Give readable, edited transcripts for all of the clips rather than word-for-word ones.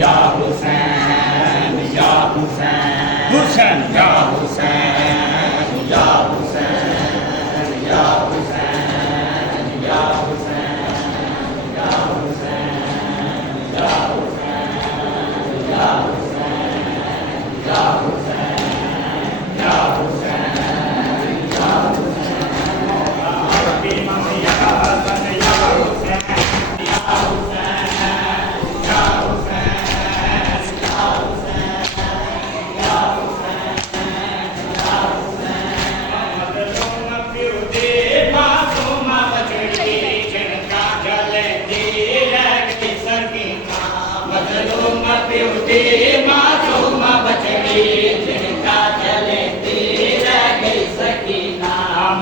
या हुसैन या हुसैन हुसैन या हुसैन या हुसैन या हुसैन या हुसैन या हुसैन या हुसैन या हुसैन या हुसैन या हुसैन या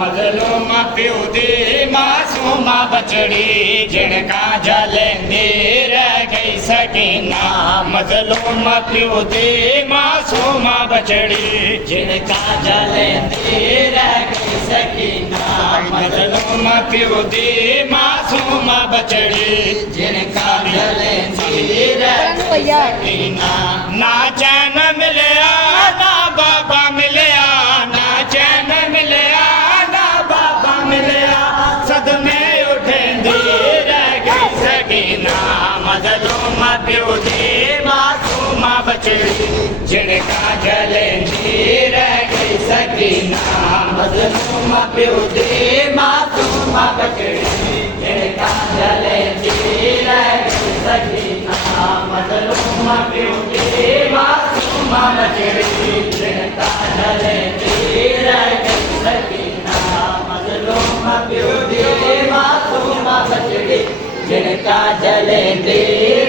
मज़लूम पियो दे मासूमा बचड़ी जिनका जलेंदी रह गई सकीना मज़लूम पियो दे मासूमा बचड़ी जिनका जलेंदी रह गई सकीना मज़लूम पियो दे मासूमा बचड़ी जिनका जलेंदी रह गई सकीना ना चैन मिलया ना बाबा मिलया ना चैन मिलया सदमे उठेंदी रह गई सकीना मज़लूम पियो दे मासूमा बचड़ी जिनका जलेंदी रह गई सकीना मज़लूम पियो दे मासूमा बचड़ी जिनका जलेंदी रह गई सकीना मज़लूम पियो दे मासूमा बचड़ी जिनका जलेंदी रह गई सकीना मज़लूम पियो दे मासूमा बचड़ी जिनका जलेंदी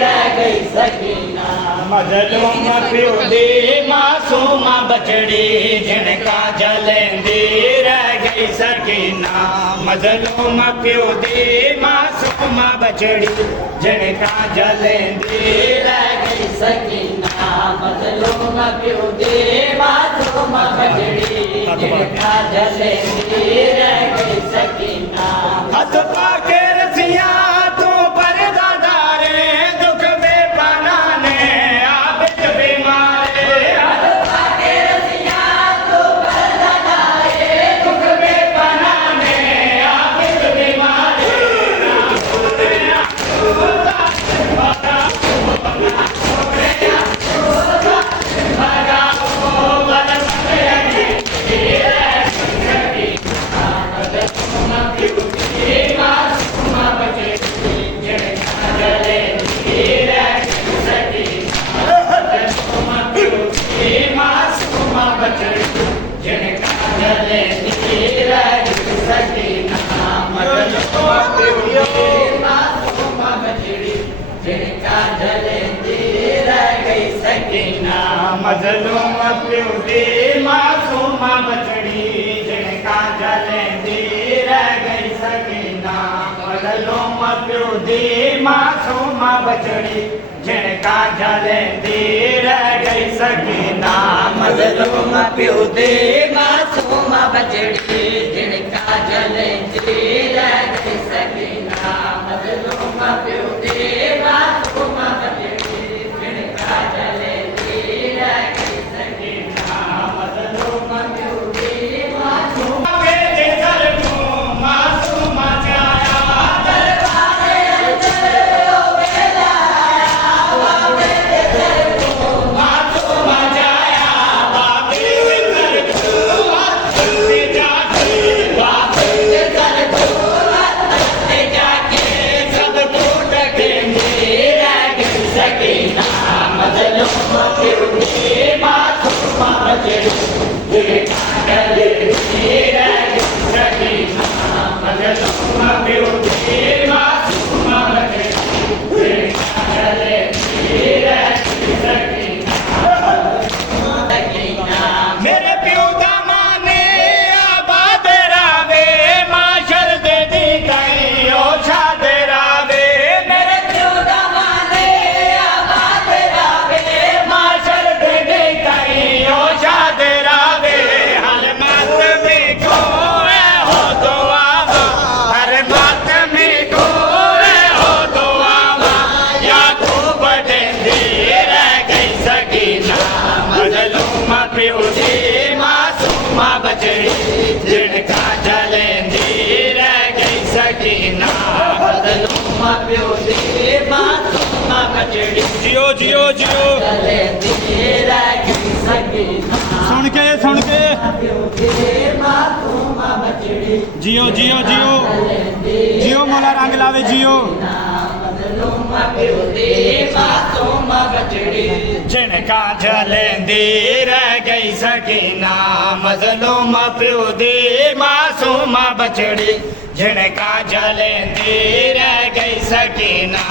रह गई सकीना मज़लूम पियो दे मासूमा बचड़ी जिनका जलेंदी रह गई सकीना मज़लूम पियो दे मासूमा बचड़ी जिनका जलेंदी रह गई सकीना मज़लूम पियो दे मासूमा बचड़ी जिनका जलेंदी रह गई सकीना हथ पाके रसिया तू परदादारे दुख बेपना ने आबिद बीमारे हथ पाके रसिया तू परदादारे दुख बेपना ने आबिद बीमारे मज़लूम पियो दे मासूमा बचड़ी जिनका जलेंदी रह गई सकीना मज़लूम पियो दे मासूमा बचड़ी जिनका जलेंदी रह गई सकीना मज़लूम पियो दे मासूमा बचड़ी जिनका जलेंदी रह गई सकीना मज़लूम पियो दे मासूमा बचड़ी जिनका जलेंदी रह गई सकीना मज़लूम पियो दे मासूमा बेटे सर को मासूमा जाया दरबारे अंदर ओ बेलाया बेटे सर को मासूमा जाया बाबे सर को हंसते जाके बाबे सर को हंसते जाके सब टूट के रह गई सकीना मज़लूम पियो दे मासूमा बचड़ी जिनका जलेंदी रह गई सकीना मज़लूम पियो दे मासूमा बचड़ी जिनका जलेंदी रह गई सकीना मेरे पियो दा माने आबाद रावे माशर दे दी गई ओ शाद रावे मेरे पियो दा माने आबाद रावे माशर दे दी गई ओ शाद रावे जियो जियो जियो सुन के जियो जियो जियो जियो मोला रंग लावे जियो जिनका जलेंदी रह गई सकीना मजलूम प्यो दी मासूम बचड़ी जिनका जलेंदी रह गई सकीना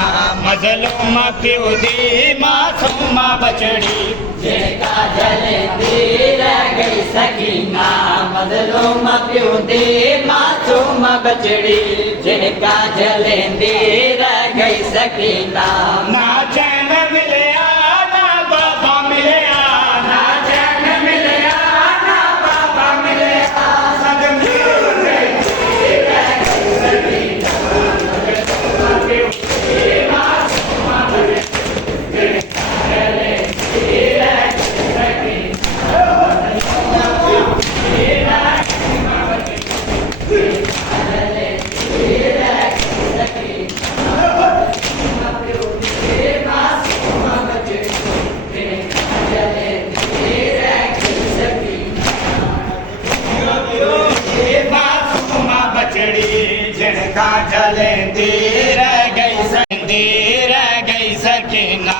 मजलूम प्यो दी मासूम बचड़ी जिनका जलेंदी रह गई सकीना मजलूम प्यो दी मासूम बचड़ी जिनका जलेंदी रह गई सकीना ना चैन मिलया ना बाबा मिलया ना चैन मिलया ना बाबा मिलया सदमे जिनका जलेंदी रह गई सकीना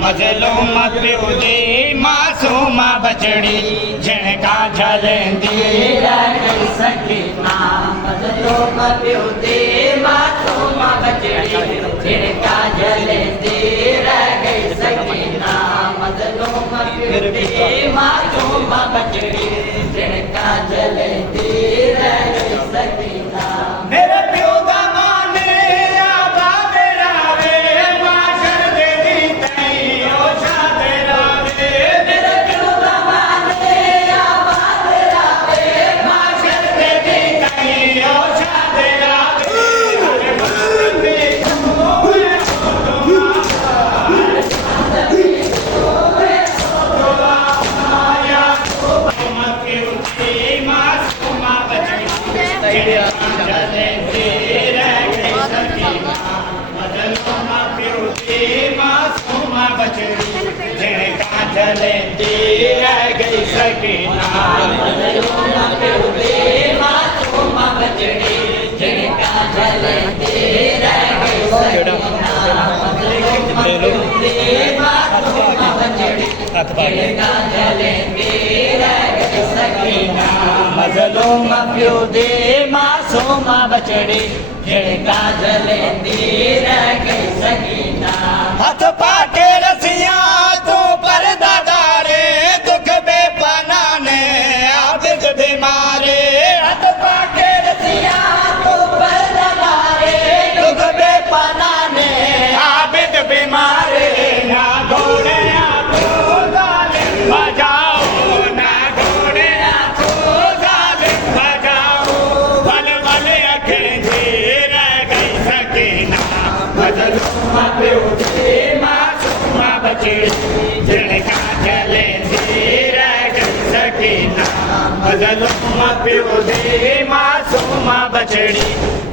मजलूम प्यो दी मासूम बचड़ी जिनका जलेंदी रह गई सकीना मजलूम प्यो दी मासूम बचड़ी जिनका जलेंदी रह गई सकीना मजलूम प्यो दी मासूम बचड़ी जिनका जलेंदी रह गई सकीना मेरे प्यो दा माने आबाद रावे माशर दे दी तई ओ शाद रावे मेरे प्यो दा माने आबाद रावे माशर दे दी तई ओ शाद रावे अरे बंदे होए आया मत के उठी मासूम बचड़ी जलेंदी रह गई सकीना मजलूम प्यो दी मासूम बचड़ी जिनका जलेंदी रह गई सकीना मजलूम प्यो दी मासूम बचड़ी जिनका जलेंदी रह गई सकीना मजलूम प्यो दी मासूम बचड़ी जिनका जलेंदी रह गई सकीना मजलूम प्यो दी मासूम बचड़ी जिनका जलेंदी रह गई सकीना हथ पाके रसिया तू पर्दा दारे दुख बेपना ने आबिद बीमारे हथ पाके रसिया तो परदारे दुख बेपना ने आबिद बीमारे ना घोड़े आपको जालिम बजाओ ना घोड़े आपको जालिम बजाओ भल भल अखें जी रह गई सकीना मजलूम प्यो दी मासूम बचड़ी जिनका जलेंदी रह गई सकीना मजलूम प्यो दी मासूम बचड़ी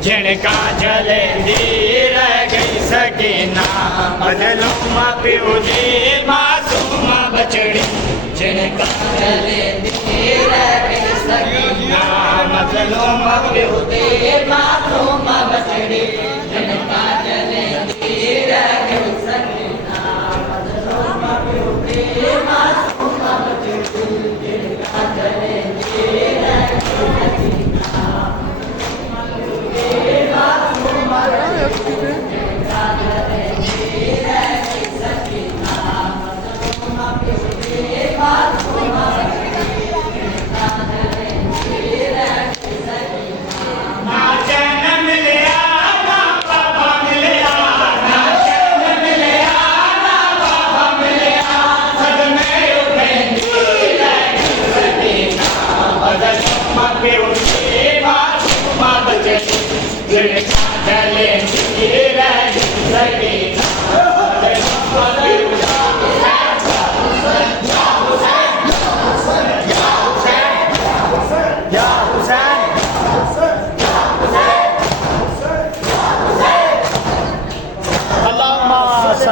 जिनका जलेंदी रह गई सकीना मजलूम प्यो दी मासूम बचड़ी जिनका जलेंदी रह गई सकीना मजलूम प्यो दे मासूम बचड़ी जिनका जलेंदी रह गई सकीना मजलूम प्यो दे मासूम बचड़ी जिनका जलेंदी रह गई सकीना दे मासूम बचड़ी जिनका जलेंदी रह गई सकीना मजलूम प्यो दे मासूम बचड़ी जिनका जलेंदी रह गई सकीना ना चैन मिलया ना बाबा मिलया ना चैन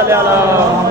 चाल्याला